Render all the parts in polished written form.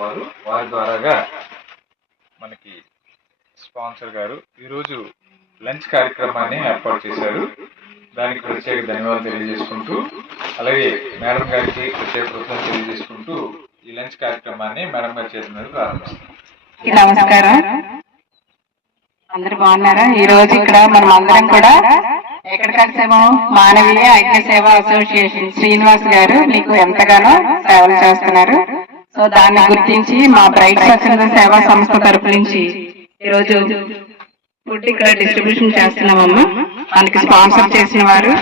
వారి ద్వారాగా మనకి స్పాన్సర్ గారు ఈరోజు లంచ్ కార్యక్రమాన్ని ఏర్పాటు చేశారు. దానికి ప్రత్యేక ధన్యవాదాలు తెలియజేసుకుంటూ, అలాగే మేడం గారికి ప్రత్యేక కృతజ్ఞతలు తెలియజేసుకుంటూ ఈ లంచ్ కార్యక్రమాన్ని మేడం గారి చేతుల మీద ప్రారంభిస్తాం. నమస్కారం, అందరు బాగున్నారా? ఈ రోజు ఇక్కడ మనం అందరం కూడా ఎక్కడ కలిసామో మానవీయ ఐక్య సేవా అసోసియేషన్ శ్రీనివాస్ గారు మీకు ఎంతగానో సేవలు చేస్తున్నారు. సో దాన్ని గుర్తించి మా బ్రైట్ స్వచ్ఛంద సేవా సంస్థ తరపు నుంచి ఈరోజు ఫుడ్ ఇక్కడ డిస్ట్రిబ్యూషన్ చేస్తున్నామమ్మా. మనకి స్పాన్సర్ చేసిన వారు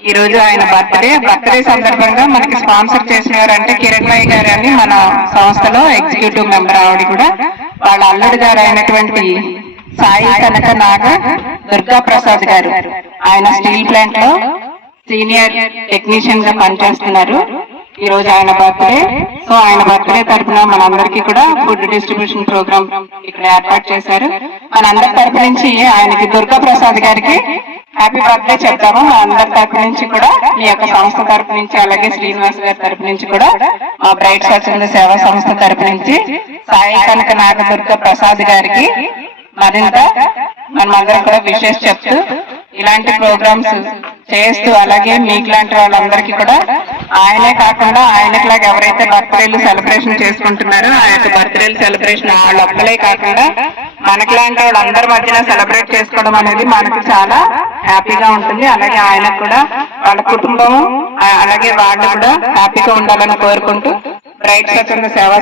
ఈ రోజు ఆయన బర్త్డే సందర్భంగా మనకి స్పాన్సర్ చేసిన వారు అంటే కిరణ్మయ్య గారు అని మన సంస్థలో ఎగ్జిక్యూటివ్ మెంబర్. ఆవిడ కూడా వాళ్ళ అల్లుడు గారు అయినటువంటి సాయి కనక నాగ దుర్గా ప్రసాద్ గారు, ఆయన స్టీల్ ప్లాంట్ లో సీనియర్ టెక్నీషియన్ గా పనిచేస్తున్నారు. ఈ రోజు ఆయన బర్త్డే. సో ఆయన బర్త్డే తరఫున మనందరికీ కూడా ఫుడ్ డిస్ట్రిబ్యూషన్ ప్రోగ్రామ్ ఇక్కడ ఏర్పాటు చేశారు. మనందరి తరఫు నుంచి ఆయనకి దుర్గా ప్రసాద్ గారికి హ్యాపీ బర్త్డే చెప్తాము. మా అందరి తరఫు నుంచి కూడా, మీ యొక్క సంస్థ తరఫు నుంచి, అలాగే శ్రీనివాస్ గారి తరఫు నుంచి కూడా, మా బ్రైట్ స్వచ్ఛంద సేవా సంస్థ తరఫు నుంచి సాయి కనక నాగ దుర్గా ప్రసాద్ గారికి మరింత మనమందరం కూడా విషెస్ చెప్తూ, ఇలాంటి ప్రోగ్రామ్స్ చేస్తూ, అలాగే మీకు లాంటి వాళ్ళందరికీ కూడా ఆయనే కాకుండా ఆయనకులాగా ఎవరైతే బర్త్డేలు సెలబ్రేషన్ చేసుకుంటున్నారో ఆ యొక్క బర్త్డేలు సెలబ్రేషన్ వాళ్ళొక్కలే కాకుండా మనకులాంటి వాళ్ళందరి మధ్యన సెలబ్రేట్ చేసుకోవడం అనేది మనకు చాలా హ్యాపీగా ఉంటుంది. అలాగే ఆయనకు కూడా వాళ్ళ కుటుంబం అలాగే వాళ్ళు కూడా హ్యాపీగా ఉండాలని కోరుకుంటూ బ్రైట్ స్వచ్ఛంద సేవా